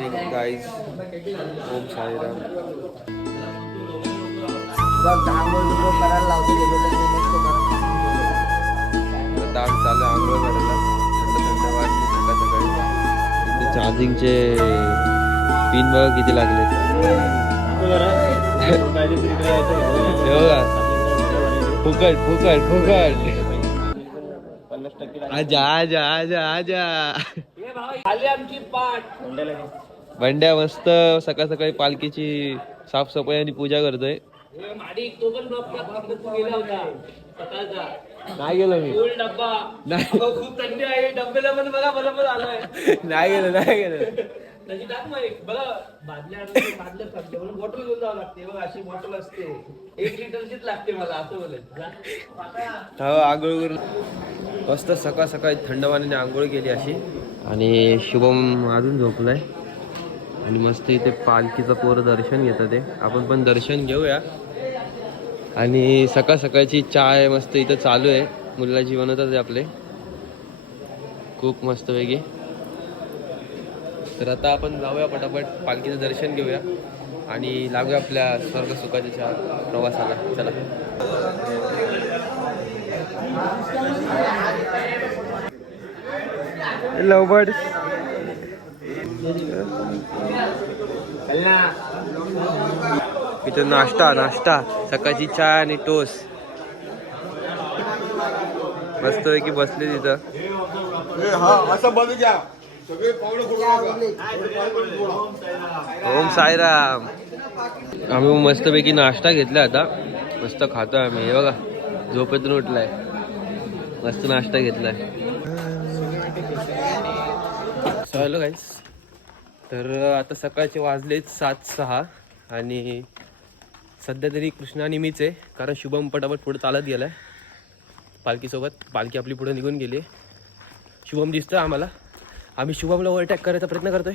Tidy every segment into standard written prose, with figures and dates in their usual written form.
Morning guys. Om Sairam. दाम चालू आंघोळ करायला. थंड थंड वाटली सकाळ सकाळी. इथे चार्जिंगचे पिन बघा किती लागले. फुकट फुकट फुकट. आजा आजा आजा आजा. बंड्या मस्त सकाळ सकाळी पालखीची साफसफाई आणि पूजा करतोय. नाही गेलो मी. नाही खूप थंडी आहे. डब्याला पण बघा बरोबर आलोय. नाही गेलो नाही गेलो. बॉटल घेऊन जावं लागते बघ. अशी बॉटल असते 1 लिटरचीच लागते मला असं बोलायचं. हो आंघोळ करून मस्त सकाळ सकाळी थंड पाण्याने आंघोळ केली अशी. आणि शुभम अजून झोपलाय. आणि मस्त इथे पालखीचं पोरं दर्शन घेतात ते. आपण पण दर्शन घेऊया. आणि सकाळ सकाळची चाय मस्त इथं चालू आहे. मुलाची बनवतात आपले खूप मस्त वेगळी. तर आता आपण जाऊया पटापट पालखीचं दर्शन घेऊया आणि लागूया आपल्या स्वर्ग सुखाच्या प्रवासाला. चला. लव बर्ड्स. इथं नाश्ता नाश्ता सकाळची चहा आणि टोस्ट मस्त पैकी बसले तिथं. ओम साईराम. आम्ही मस्तपैकी नाश्ता घेतला आता. मस्त खातोय आम्ही. हे बघा झोपेतून उठलाय. मस्त नाश्ता घेतलाय. हॅलो गाईस. तर आता सकाळचे वाजलेत 7:06 आणि सध्या तरी कृष्णा आणि मीच आहे. कारण शुभम पटापट पुढे चालत गेलाय पालखीसोबत. पालखी आपली पुढे निघून गेली. शुभम दिसतोय आम्हाला. आम्ही शुभमला ओव्हरटेक करायचा प्रयत्न करतोय.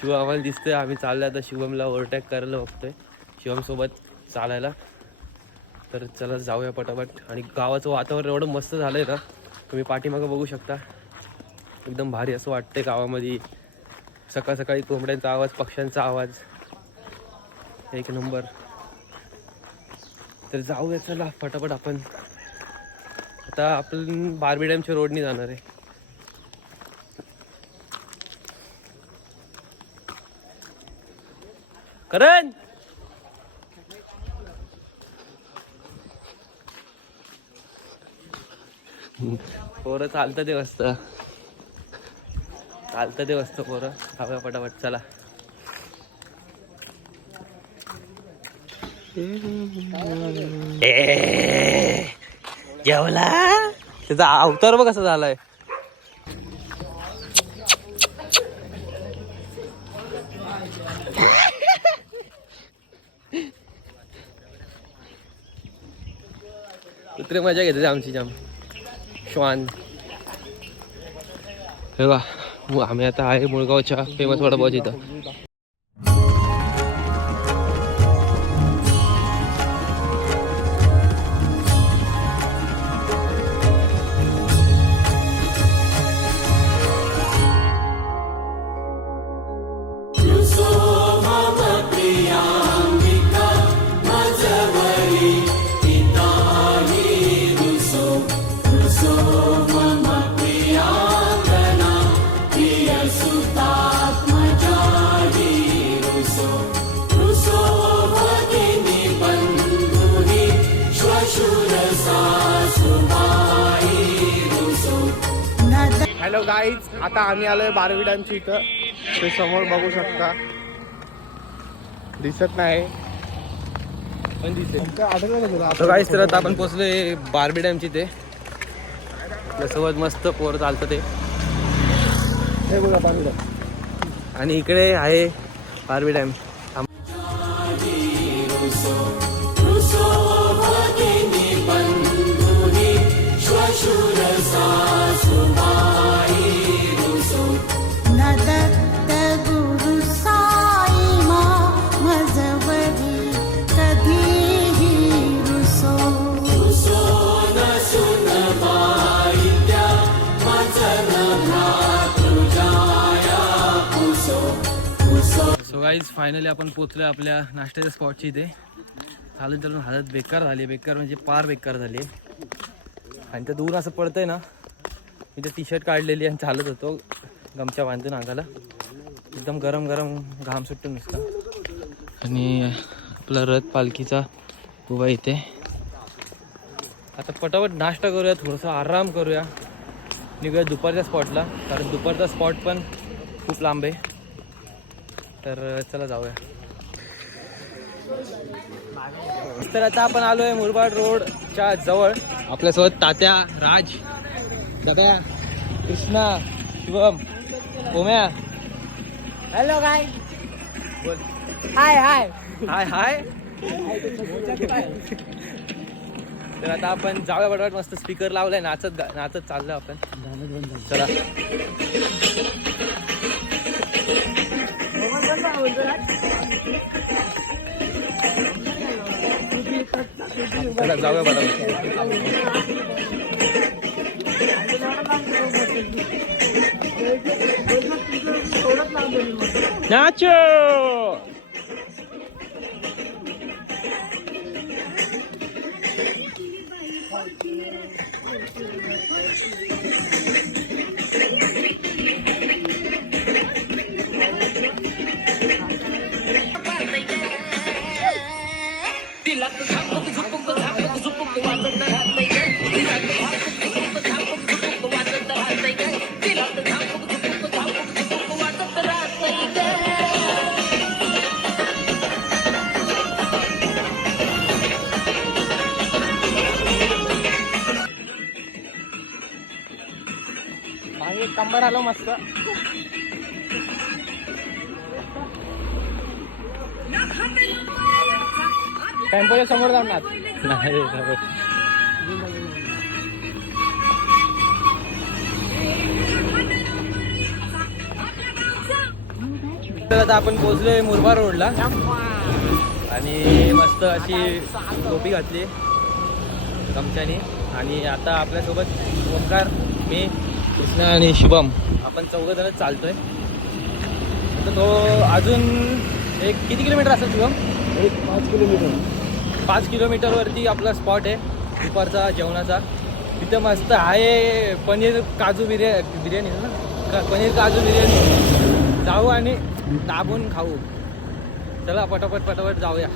शुभम आम्हाला दिसतोय. आम्ही चाललोय आता शुभमला ओव्हरटेक करायला बघतोय शुभमसोबत चालायला. तर चला जाऊया पटापट. आणि गावाचं वातावरण एवढं मस्त झालं आहे ना. तुम्ही पाठीमागं बघू शकता. एकदम भारी असं वाटतंय गावामध्ये. सकाळ सकाळी कोंबड्यांचा आवाज, पक्ष्यांचा आवाज एक नंबर. तर जाऊया चला पटापट. आपण आता आपण बारबी डॅमच्या रोडनी जाणार आहे. करण पोरं चालतं ते मस्त. चालतं ते मस्त पोरं. जाऊया पटापट चला. जेवला. त्याचा अवतार बघ कसा झालाय. कुत्रे मजा घेते आमची जाम. श्वान. हे बघा आम्ही आता आहे मुळगावच्या फेमस वडापावच्या इथं. Hello guys. आता आम्ही आलोय बारबी डॅमच्या इथं. ते समोर बघू शकता. दिसत नाही पण दिसेल. तर गाईज तर आता आपण पोहोचलोय बारबी डॅमची. ते आपल्यासोबत मस्त पोरं चालतं ते. हे बघा बारबी डॅम. आणि इकडे आहे बारबी डॅम. गाईज फायनली आपण पोचलो आपल्या नाश्त्याच्या स्पॉटची इथे. चालून चालून हालत बेकार झाली, बेकार म्हणजे पार बेकार झाली. आणि तर दूर असं पडतंय ना, इथे टी शर्ट काढलेली आणि चालत होतो गमच्या बांधून अंगाला. एकदम गरम गरम घाम सुटून नुसता. आणि आपला रथ पालखीचा उभा इथे. आता पटापट नाश्ता करूया, थोडंसं आराम करूया, निघूया दुपारच्या स्पॉटला, कारण दुपारचा स्पॉट पण खूप लांब आहे. तर चला जाऊया. तर आता आपण आलो आहे मुरबाड रोडच्या जवळ. आपल्यासोबत तात्या, राज, दादा, कृष्णा, शिवम, ओम्या. हॅलो गाय. बोल. हाय हाय हाय हाय. तर आता आपण जाऊया पटापट. मस्त स्पीकर लावलाय, नाचत नाचत चाललो आपण. चला. चला जाऊया पटापट. नाचो. कंबर आलो मस्त. टेम्पोच्या समोर जाणार नाही तर आता आपण पोहोचलोय मुरबाड रोडला. आणि मस्त अशी टोपी घातली गमच्याने. आणि आता आपल्यासोबत ओंकार, मी, कृष्णा आणि शुभम, आपण 4 जण चालतोय. तर तो अजून एक किती किलोमीटर असेल शुभम? 5 किलोमीटर. 5 किलोमीटरवरती आपला स्पॉट आहे दुपारचा जेवणाचा. तिथं मस्त आहे पनीर काजू बिर्याणी ना, पनीर काजू बिर्याणी. जाऊ आणि दाबून खाऊ. चला पटापट पटापट जाऊया.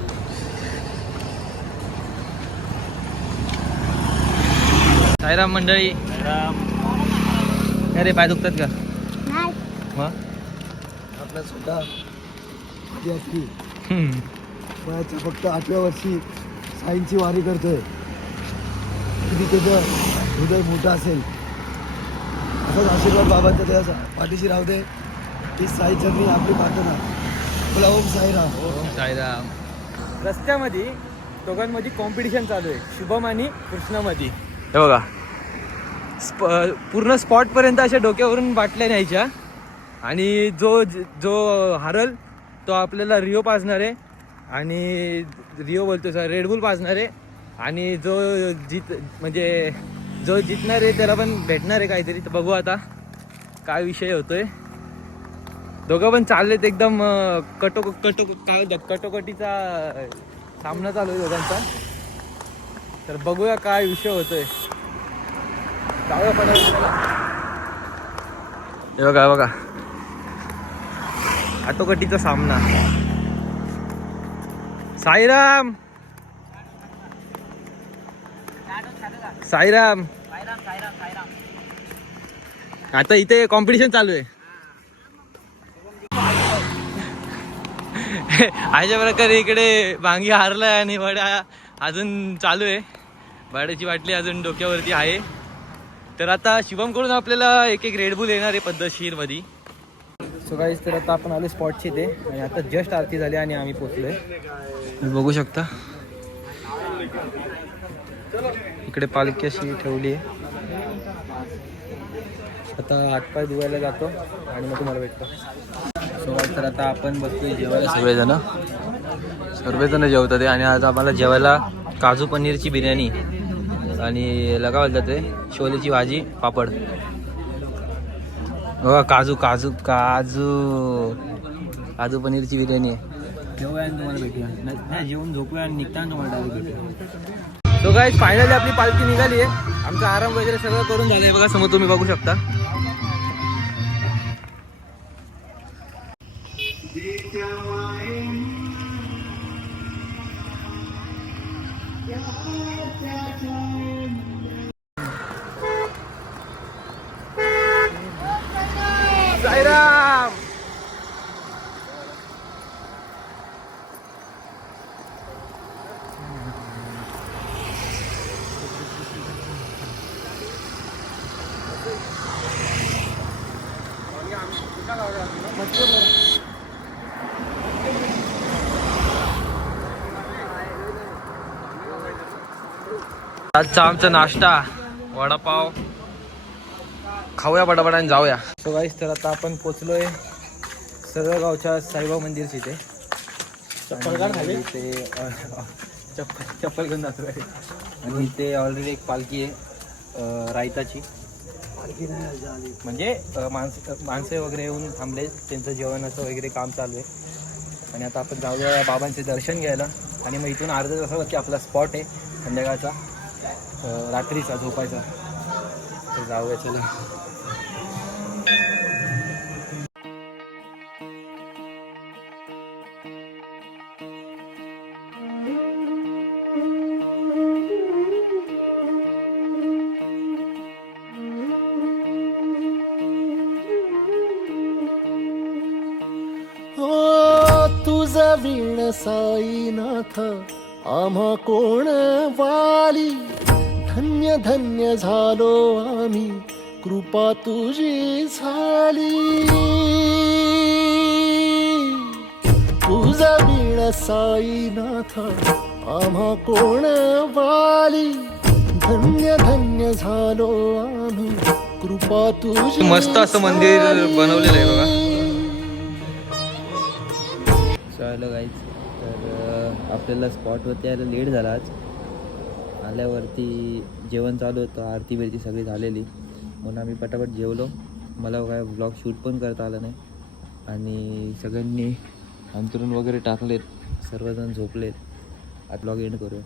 साईराम मंडळी. अरे पाय दुखतात का? मग आपल्या सुद्धा असती वयाच्या फक्त 8व्या वर्षी साईंची वारी करतोय. किती त्याचं हृदय मोठं असेल. असाच आशीर्वाद बाबांचा त्याचा पाठीशी राहू दे. ही साई चरणी आपली प्रार्थना. बोला ओम साईराम. ओम साईराम. रस्त्यामध्ये दोघांमध्ये कॉम्पिटिशन चालू आहे, शुभम आणि कृष्णामध्ये. हे बघा, पूर्ण स्पॉटपर्यंत अशा डोक्यावरून बाटल्या न्यायच्या. आणि जो हारल तो आपल्याला रिओ पाजणार आहे. आणि रिओ बोलतो सर, रेडबुल पाजणार आहे. आणि जो जितणार आहे त्याला पण भेटणार आहे काहीतरी. तर बघू आता काय विषय होतोय. दोघं पण चाललेत एकदम काय बोलतात, कटोकटीचा सामना चालू आहे दोघांचा. तर बघूया काय विषय होतोय. जाऊया पण. हे बघा बघा, कटोकटीचा सामना. साईराम साईराम. आता इथे कॉम्पिटिशन चालू आहे. अशा प्रकारे इकडे भांगी हारलाय आणि वडा अजून चालू आहे. वड्याची बाटली अजून डोक्यावरती आहे. तर आता शुभमकडून आपल्याला एक रेडबुल येणार आहे पद्धतशीर मध्ये. सो गाईज, तर आता आपण आलो स्पॉटची इथे. आणि आता जस्ट आरती झाली आणि आम्ही पोचलोय. बघू शकता इकडे पालखी अशी ठेवली आहे. आता हातपाय धुवायला जातो आणि मग तुम्हाला भेटतो. सो तर आता आपण बघतोय जेवायला सर्वजण जेवतात. आणि आज आम्हाला जेवायला काजू पनीरची बिर्याणी आणि लगावलं जाते, छोलेची भाजी, पापड. हो काजू काजू काजू काजू पनीरची बिर्याणी आहे. जेवूया आणि तुम्हाला भेटूया. नाही जेवून झोपूया आणि निघताना तुम्हाला डायरेक्ट भेटूया. तो काय फायनली आपली पालखी निघाली आहे. आमचा आराम वगैरे सगळं करून झालंय बघा, समोर तुम्ही बघू शकता. साईराम. आजचा आमचा नाश्ता वडापाव खाऊया पटापटा आणि जाऊया. सो गाईस तर आता आपण पोचलोय सरळगावच्या साईबाबा मंदिरच्या इथे. इथे चप्पल घेऊन जातो आणि इथे ऑलरेडी एक पालखी आहे रायताची. म्हणजे माणसे वगैरे येऊन थांबले, त्यांचं जेवणाचं वगैरे काम चालू आहे. आणि आता आपण जाऊया बाबांचे दर्शन घ्यायला आणि मग इथून अर्ध्या तासावरती आपला स्पॉट आहे संध्याकाळचा रात्रीचा झोपायचा. तर जाऊया चला. तुझा वीण साईनाथ आम्हा कोण वाली, धन्य धन्य झालो आम्ही कृपा तुझी झाली. तुझा वीण साईनाथ आम्हा कोण वाली, धन्य धन्य झालो आम्ही कृपा तुझी. मस्त असं मंदिर बनवलेलं आहे बघा. हॅलो गाईज, तर आपल्याला स्पॉटवरती यायला लेट झाला. आज आल्यावरती जेवण चालू होतं, आरती बिरती सगळी झालेली, म्हणून आम्ही पटापट जेवलो. मला काय व्लॉग शूट पण करता आलं नाही आणि सगळ्यांनी अंथरूण वगैरे टाकलेत, सर्वजण झोपलेत. आज व्लॉग एंड करूया.